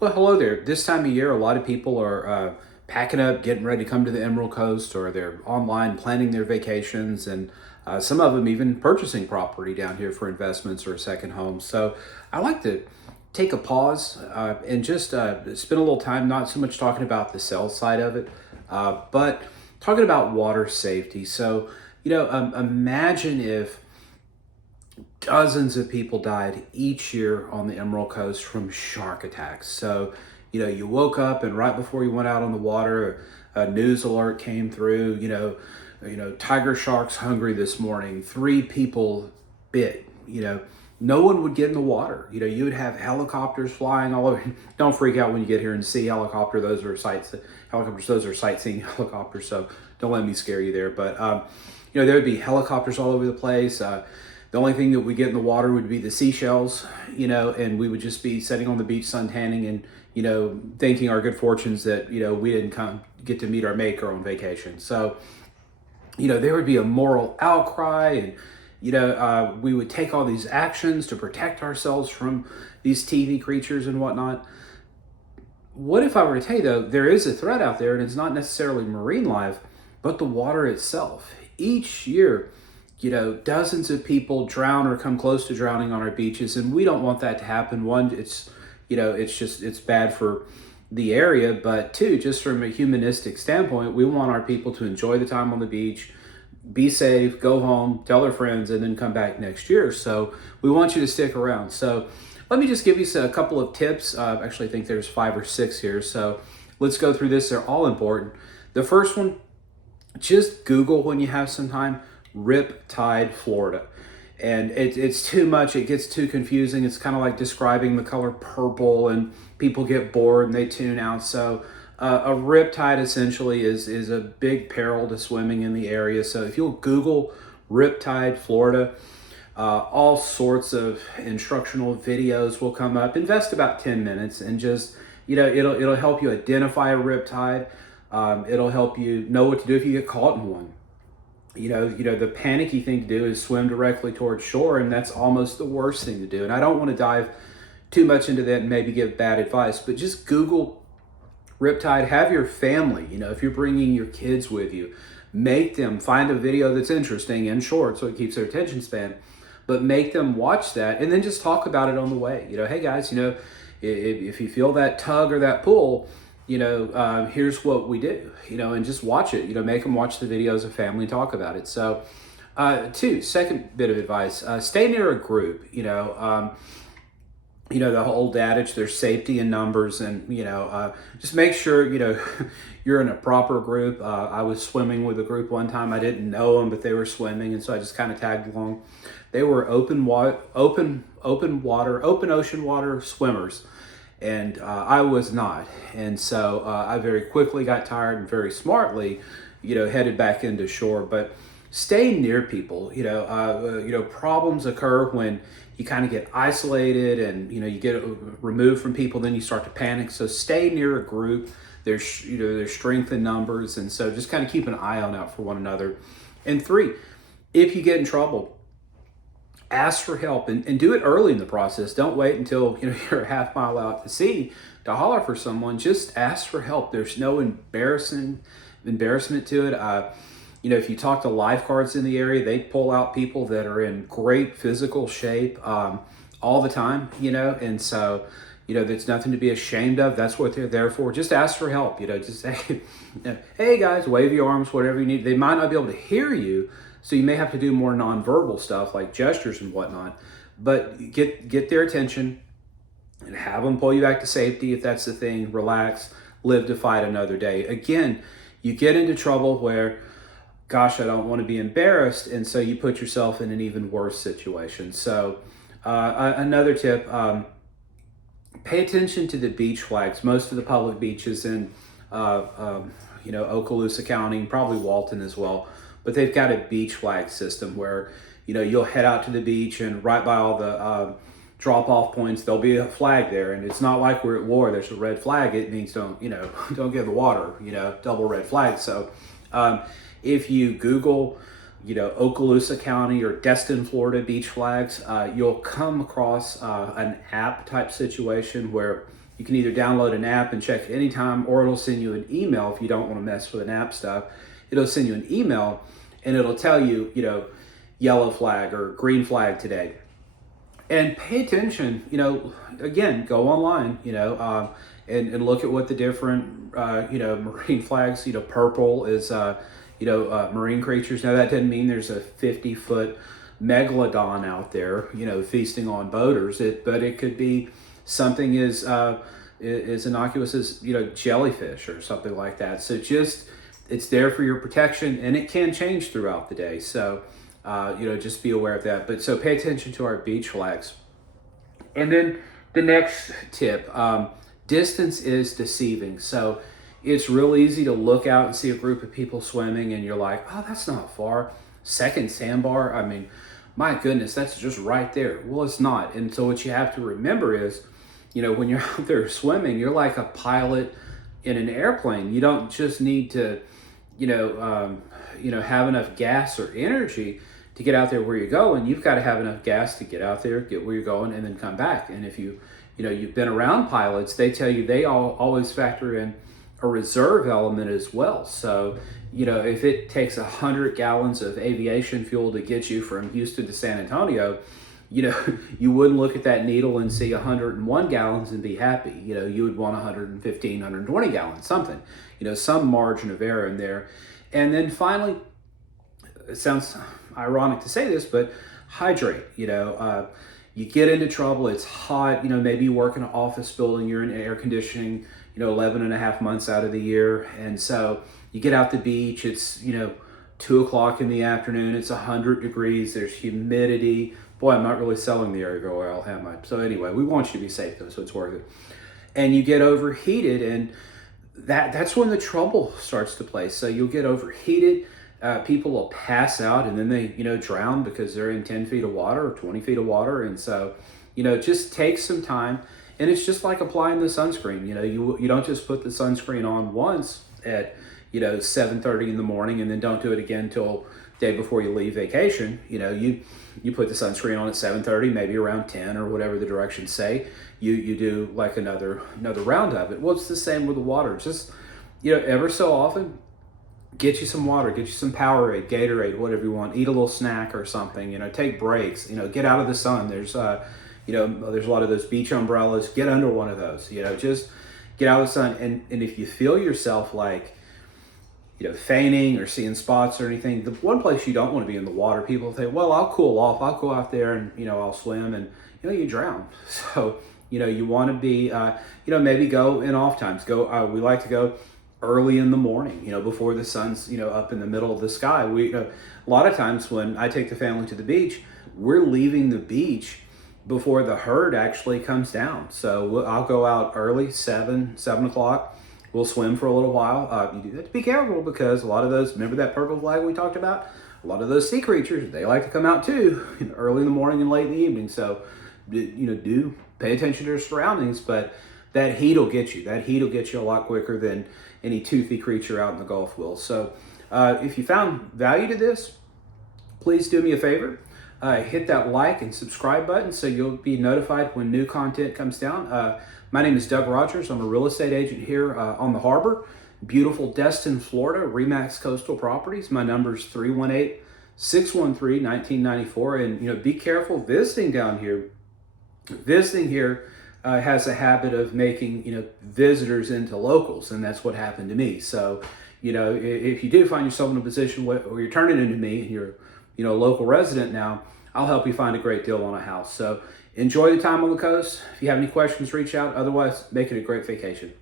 Well, hello there. This time of year, a lot of people are packing up, getting ready to come to the Emerald Coast, or they're online planning their vacations, and some of them even purchasing property down here for investments or a second home. So I like to take a pause and just spend a little time, not so much talking about the sales side of it, but talking about water safety. So, imagine if dozens of people died each year on the Emerald Coast from shark attacks. So, you woke up and right before you went out on the water, a news alert came through. Tiger sharks hungry this morning. 3 people bit. No one would get in the water. You would have helicopters flying all over. Don't freak out when you get here and see helicopter. Those are sights. Helicopters. Those are sightseeing helicopters. So don't let me scare you there. But there would be helicopters all over the place. The only thing that we get in the water would be the seashells, and we would just be sitting on the beach sun tanning and, thanking our good fortunes that, we didn't get to meet our maker on vacation. So, there would be a moral outcry and, we would take all these actions to protect ourselves from these TV creatures and whatnot. What if I were to tell you, though, there is a threat out there and it's not necessarily marine life, but the water itself. Each year, dozens of people drown or come close to drowning on our beaches, and we don't want that to happen. One, it's bad for the area, but two, just from a humanistic standpoint, we want our people to enjoy the time on the beach, be safe, go home, tell their friends, and then come back next year. So we want you to stick around. So let me just give you a couple of tips. Actually, I think there's 5 or 6 here. So let's go through this. They're all important. The first one, just Google when you have some time, Riptide, Florida. And it's too much. It gets too confusing. It's kind of like describing the color purple, and people get bored and they tune out. So a riptide essentially is a big peril to swimming in the area. So if you'll Google Riptide, Florida, all sorts of instructional videos will come up. Invest about 10 minutes and just, it'll help you identify a riptide. It'll help you know what to do if you get caught in one. The panicky thing to do is swim directly towards shore, and that's almost the worst thing to do. And I don't want to dive too much into that and maybe give bad advice, but just Google Riptide. Have your family, if you're bringing your kids with you, make them find a video that's interesting and short so it keeps their attention span, but make them watch that and then just talk about it on the way. Hey guys, if you feel that tug or that pull, here's what we do, and just watch it, make them watch the videos of family and talk about it. So, second bit of advice, stay near a group, the whole adage, there's safety in numbers, and, just make sure, you're in a proper group. I was swimming with a group one time. I didn't know them, but they were swimming. And so I just kind of tagged along. They were open ocean water swimmers. And I was not. And so I very quickly got tired and very smartly, headed back into shore. But stay near people. Problems occur when you kind of get isolated and, you get removed from people, then you start to panic. So stay near a group. There's strength in numbers. And so just kind of keep an eye on out for one another. And 3, if you get in trouble, ask for help and do it early in the process. Don't wait until you're a half mile out to sea to holler for someone. Just ask for help. There's no embarrassment to it. If you talk to lifeguards in the area, they pull out people that are in great physical shape all the time. And so there's nothing to be ashamed of. That's what they're there for. Just ask for help. Just say, hey guys, wave your arms, whatever you need. They might not be able to hear you, so you may have to do more nonverbal stuff like gestures and whatnot, but get their attention and have them pull you back to safety if that's the thing. Relax, live to fight another day. Again, you get into trouble where, gosh, I don't want to be embarrassed, and so you put yourself in an even worse situation. So another tip, pay attention to the beach flags. Most of the public beaches in Okaloosa County, probably Walton as well, but they've got a beach flag system where, you'll head out to the beach and right by all the drop-off points, there'll be a flag there. And it's not like we're at war. There's a red flag. It means don't get in the water, double red flag. So if you Google Okaloosa County or Destin, Florida beach flags, you'll come across an app type situation where you can either download an app and check it anytime, or it'll send you an email if you don't want to mess with an app stuff. It'll send you an email and it'll tell you, yellow flag or green flag today. And pay attention, again, go online, and look at what the different, marine flags, purple is, marine creatures. Now, that doesn't mean there's a 50-foot megalodon out there, feasting on boaters. But it could be something as innocuous as, jellyfish or something like that. So it's there for your protection, and it can change throughout the day. So, just be aware of that. But so pay attention to our beach flags. And then the next tip, distance is deceiving. So it's real easy to look out and see a group of people swimming and you're like, oh, that's not far. Second sandbar, I mean, my goodness, that's just right there. Well, it's not. And so what you have to remember is, when you're out there swimming, you're like a pilot in an airplane. You don't just need to, have enough gas or energy to get out there where you're going. You've got to have enough gas to get out there, get where you're going, and then come back. And if you've been around pilots, they tell you they always factor in a reserve element as well. So, if it takes 100 gallons of aviation fuel to get you from Houston to San Antonio, you wouldn't look at that needle and see 101 gallons and be happy. You would want 115, 120 gallons, something, some margin of error in there. And then finally, it sounds ironic to say this, but hydrate. You get into trouble, it's hot, maybe you work in an office building, you're in air conditioning, 11 and a half months out of the year. And so you get out the beach, it's, 2 o'clock in the afternoon, it's 100 degrees, there's humidity. Boy, I'm not really selling the Aerial Oil, am I? So anyway, we want you to be safe though, so it's worth it. And you get overheated, and that's when the trouble starts to play. So you'll get overheated, people will pass out, and then they, drown because they're in 10 feet of water or 20 feet of water. And so, just take some time. And it's just like applying the sunscreen. You don't just put the sunscreen on once at 7:30 in the morning and then don't do it again till day before you leave vacation. You put the sunscreen on at 7:30, maybe around 10 or whatever the directions say. You do like another round of it. Well, it's the same with the water. Just ever so often, get you some water, get you some Powerade, Gatorade, whatever you want. Eat a little snack or something. Take breaks. Get out of the sun. There's there's a lot of those beach umbrellas. Get under one of those. Just get out of the sun. And if you feel yourself like, fainting or seeing spots or anything, the one place you don't want to be in the water, people say, well, I'll cool off. I'll go out there and, I'll swim, and, you drown. So, you want to be, maybe go in off times. We like to go early in the morning, before the sun's, up in the middle of the sky. A lot of times when I take the family to the beach, we're leaving the beach before the herd actually comes down. So I'll go out early, 7 o'clock. We'll swim for a little while. You do have to be careful because a lot of those, remember that purple flag we talked about? A lot of those sea creatures, they like to come out too, early in the morning and late in the evening. So, do pay attention to your surroundings, but that heat will get you. That heat will get you a lot quicker than any toothy creature out in the Gulf will. So, if you found value to this, please do me a favor. Hit that like and subscribe button so you'll be notified when new content comes down. My name is Doug Rogers. I'm a real estate agent here on the harbor. Beautiful Destin, Florida, Remax Coastal Properties. My number is 318-613-1994. And, be careful visiting down here. Visiting here has a habit of making, visitors into locals. And that's what happened to me. So, if you do find yourself in a position where you're turning into me and you're, a local resident now, I'll help you find a great deal on a house. So enjoy the time on the coast. If you have any questions, reach out. Otherwise, make it a great vacation.